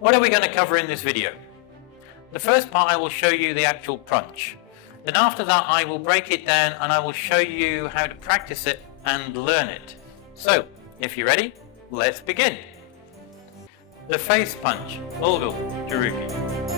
What are we going to cover in this video? The first part I will show you the actual punch. Then after that I will break it down and I will show you how to practice it and learn it. So, if you're ready, let's begin. The face punch, Olgul Jireugi.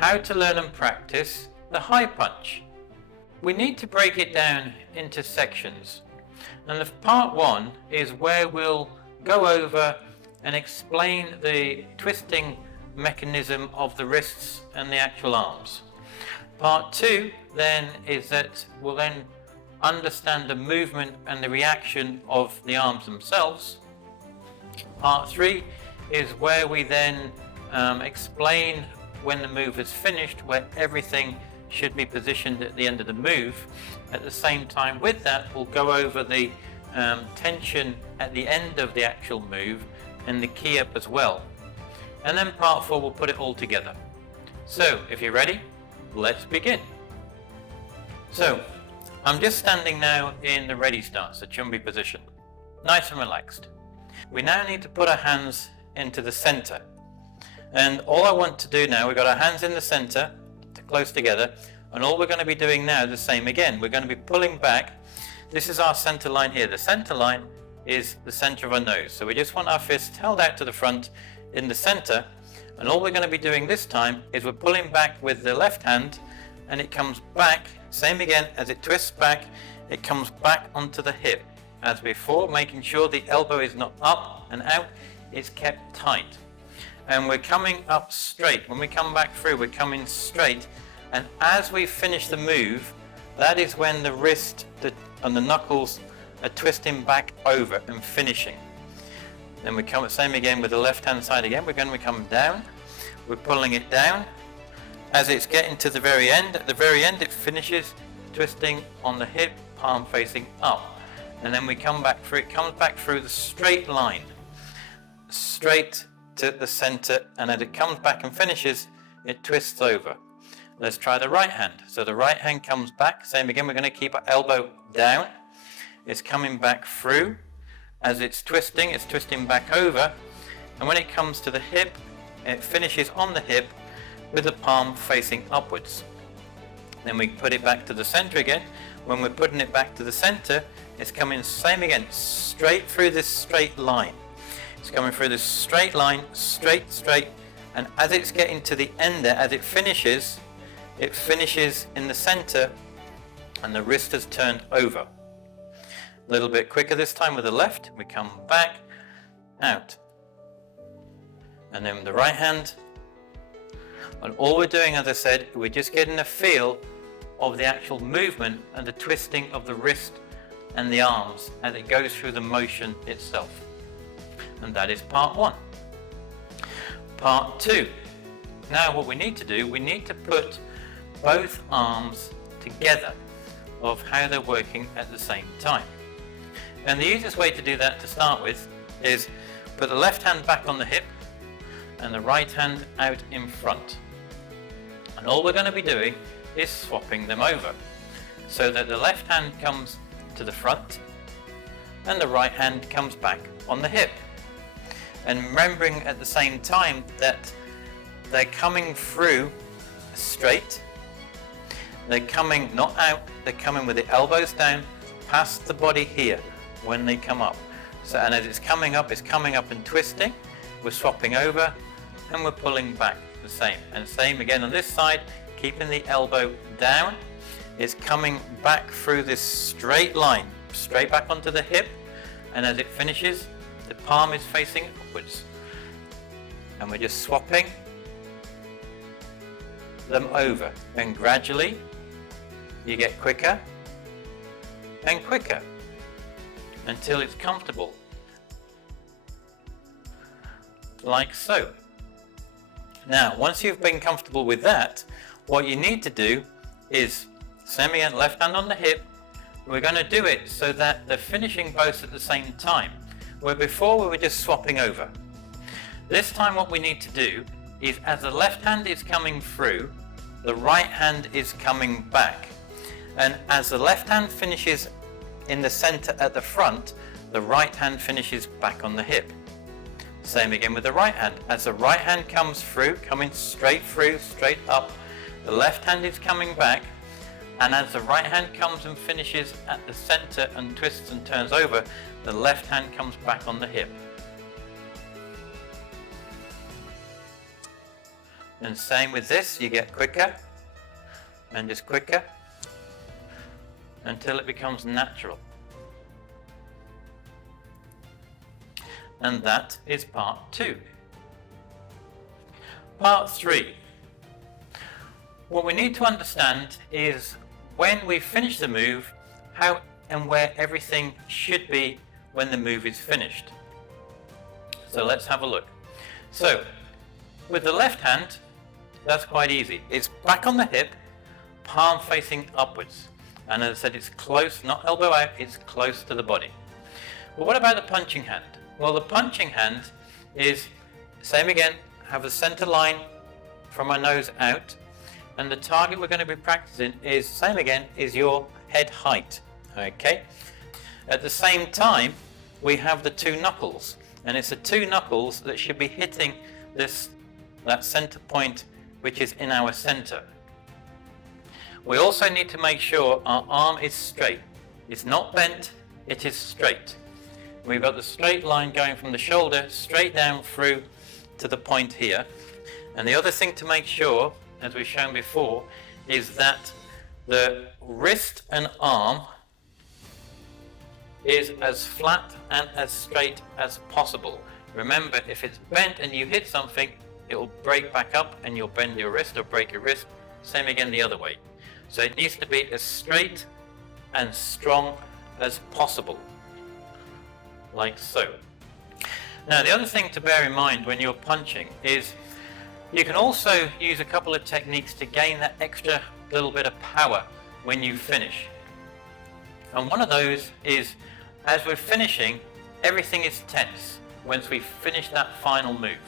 How to learn and practice the high punch. We need to break it down into sections. And the part one is where we'll go over and explain the twisting mechanism of the wrists and the actual arms. Part two then is that we'll then understand the movement and the reaction of the arms themselves. Part three is where we then explain when the move is finished, where everything should be positioned at the end of the move. At the same time with that, we'll go over the tension at the end of the actual move and the Ki Hap as well. And then part four, we'll put it all together. So, if you're ready, let's begin. So, I'm just standing now in the ready stance, the chumbi position. Nice and relaxed. We now need to put our hands into the center. And all I want to do now, we've got our hands in the center, close together, and all we're going to be doing now is the same again. We're going to be pulling back. This is our center line here. The center line is the center of our nose. So we just want our fist held out to the front in the center, and all we're going to be doing this time is we're pulling back with the left hand, and it comes back, same again, as it twists back, it comes back onto the hip. As before, making sure the elbow is not up and out, it's kept tight. And we're coming up straight. When we come back through, we're coming straight. And as we finish the move, that is when the wrist and the knuckles are twisting back over and finishing. Then we come, same again with the left hand side again. We're going to come down. We're pulling it down. As it's getting to the very end, at the very end it finishes twisting on the hip, palm facing up. And then we come back through, it comes back through the straight line. Straight to the center, and as it comes back and finishes, it twists over. Let's try the right hand. So the right hand comes back, same again, we're going to keep our elbow down. It's coming back through. As it's twisting back over, and when it comes to the hip, it finishes on the hip with the palm facing upwards. Then we put it back to the center again. When we're putting it back to the center, it's coming same again, straight through this straight line. It's coming through this straight line, straight, and as it's getting to the end there, as it finishes in the center, and the wrist has turned over. A little bit quicker this time with the left, we come back, out. And then with the right hand, and all we're doing, as I said, we're just getting a feel of the actual movement and the twisting of the wrist and the arms as it goes through the motion itself. And that is part one. Part two. Now what we need to do, we need to put both arms together of how they're working at the same time. And the easiest way to do that to start with is put the left hand back on the hip and the right hand out in front. And all we're going to be doing is swapping them over so that the left hand comes to the front and the right hand comes back on the hip. And remembering at the same time that they're coming through straight, they're coming not out, they're coming with the elbows down past the body here when they come up. So, and as it's coming up and twisting, we're swapping over and we're pulling back the same. And same again on this side, keeping the elbow down, it's coming back through this straight line, straight back onto the hip, and as it finishes, the palm is facing upwards. And we're just swapping them over. And gradually you get quicker and quicker until it's comfortable. Like so. Now, once you've been comfortable with that, what you need to do is, same again, left hand on the hip. We're going to do it so that they're finishing both at the same time, where before we were just swapping over. This time what we need to do is, as the left hand is coming through, the right hand is coming back. And as the left hand finishes in the center at the front, the right hand finishes back on the hip. Same again with the right hand. As the right hand comes through, coming straight through, straight up, the left hand is coming back, and as the right hand comes and finishes at the center and twists and turns over, the left hand comes back on the hip. And same with this, you get quicker and just quicker until it becomes natural. And that is part 2. Part 3. What we need to understand is when we finish the move, how and where everything should be when the move is finished. So let's have a look. So with the left hand, that's quite easy. It's back on the hip, palm facing upwards. And as I said, it's close, not elbow out, it's close to the body. But what about the punching hand? Well, the punching hand is, same again, have a center line from our nose out, and the target we're going to be practicing is, same again, is your head height, okay? At the same time, we have the 2 knuckles, and it's the 2 knuckles that should be hitting that center point, which is in our center. We also need to make sure our arm is straight. It's not bent, it is straight. We've got the straight line going from the shoulder straight down through to the point here. And the other thing to make sure, as we've shown before, is that the wrist and arm is as flat and as straight as possible. Remember, if it's bent and you hit something, it will break back up and you'll bend your wrist or break your wrist. Same again the other way. So it needs to be as straight and strong as possible. Like so. Now, the other thing to bear in mind when you're punching is you can also use a couple of techniques to gain that extra little bit of power when you finish. And one of those is, as we're finishing, everything is tense once we finish that final move.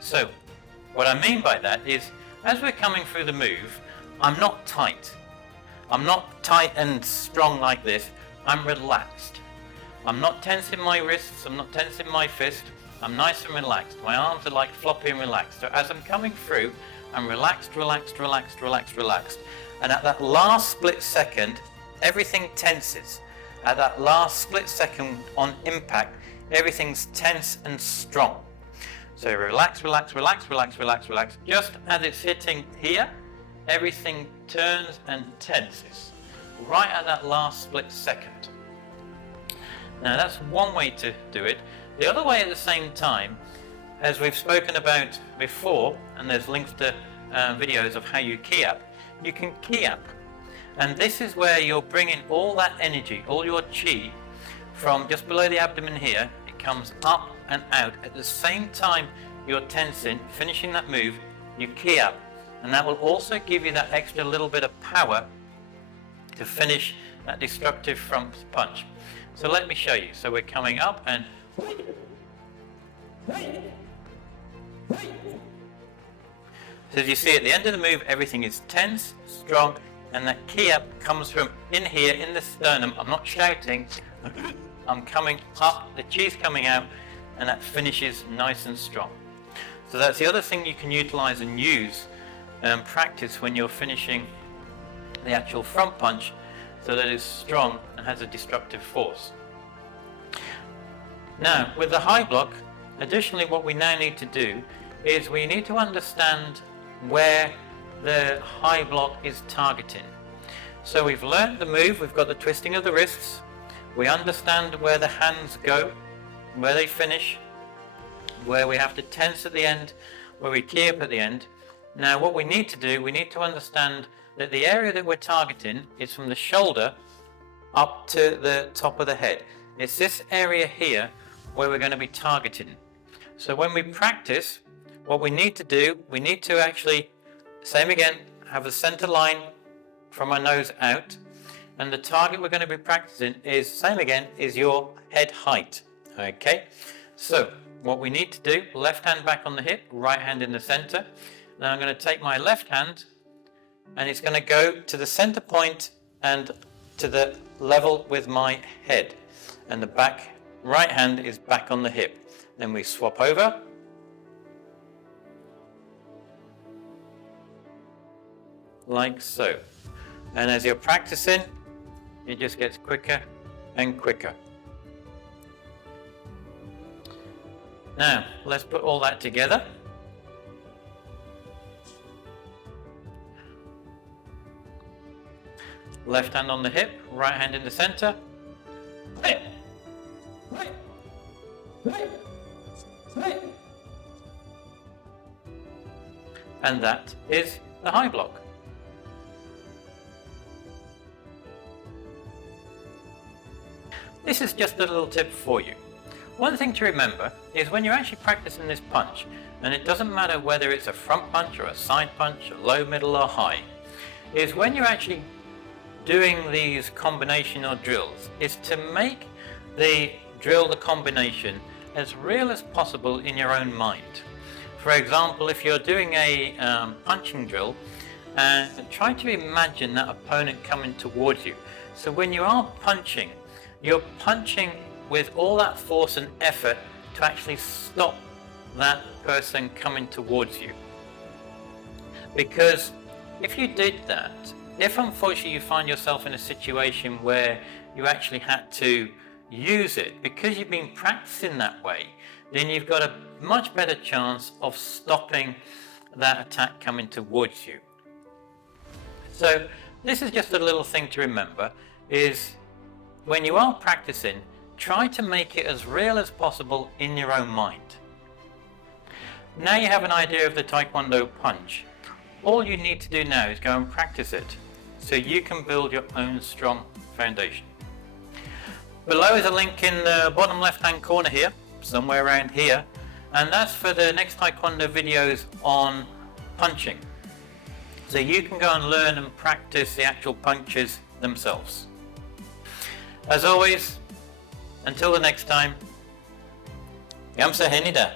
So what I mean by that is, as we're coming through the move, I'm not tight. I'm not tight and strong like this. I'm relaxed. I'm not tensing my wrists, I'm not tensing my fist, I'm nice and relaxed. My arms are like floppy and relaxed. So as I'm coming through, I'm relaxed, relaxed, relaxed, relaxed, relaxed. And at that last split second, everything tenses. At that last split second on impact, everything's tense and strong. So relax, relax, relax, relax, relax, relax. Just as it's hitting here, everything turns and tenses. Right at that last split second. Now that's one way to do it. The other way at the same time, as we've spoken about before, and there's links to videos of how you Ki Hap, you can Ki Hap. And this is where you're bringing all that energy, all your chi, from just below the abdomen here, it comes up and out. At the same time you're tensing, finishing that move, you Ki Hap. And that will also give you that extra little bit of power to finish that destructive front punch. So let me show you. So we're coming up and so as you see at the end of the move, everything is tense, strong, and that Ki Hap comes from in here in the sternum. I'm not shouting, I'm coming up, the chi's coming out, and that finishes nice and strong. So that's the other thing you can utilize and use and practice when you're finishing the actual front punch, so that it's strong and has a destructive force. Now, with the high block, additionally what we now need to do is we need to understand where the high block is targeting. So we've learned the move, we've got the twisting of the wrists, we understand where the hands go, where they finish, where we have to tense at the end, where we Ki Hap at the end. Now what we need to do, we need to understand that the area that we're targeting is from the shoulder up to the top of the head. It's this area here where we're going to be targeting. So when we practice, what we need to do, we need to actually, same again, have a center line from our nose out, and the target we're going to be practicing is, same again, is your head height. Okay, so what we need to do, left hand back on the hip, right hand in the center. Now I'm going to take my left hand and it's going to go to the center point and to the level with my head, and the back right hand is back on the hip. Then we swap over, like so, and as you're practicing it just gets quicker and quicker. Now let's put all that together. Left hand on the hip, right hand in the center. And that is the high block. This is just a little tip for you. One thing to remember is when you're actually practicing this punch, and it doesn't matter whether it's a front punch or a side punch, or low, middle or high, is when you're actually doing these combinational drills, is to make the drill, the combination, as real as possible in your own mind. For example, if you're doing a punching drill, and try to imagine that opponent coming towards you. So when you are punching, you're punching with all that force and effort to actually stop that person coming towards you. Because if you did that, if unfortunately you find yourself in a situation where you actually had to use it because you've been practicing that way, then you've got a much better chance of stopping that attack coming towards you. So this is just a little thing to remember, is when you are practicing, try to make it as real as possible in your own mind. Now you have an idea of the Taekwondo punch. All you need to do now is go and practice it so you can build your own strong foundation. Below is a link in the bottom left hand corner here, somewhere around here, and that's for the next Taekwondo videos on punching. So you can go and learn and practice the actual punches themselves. As always, until the next time, Gamsa Henida.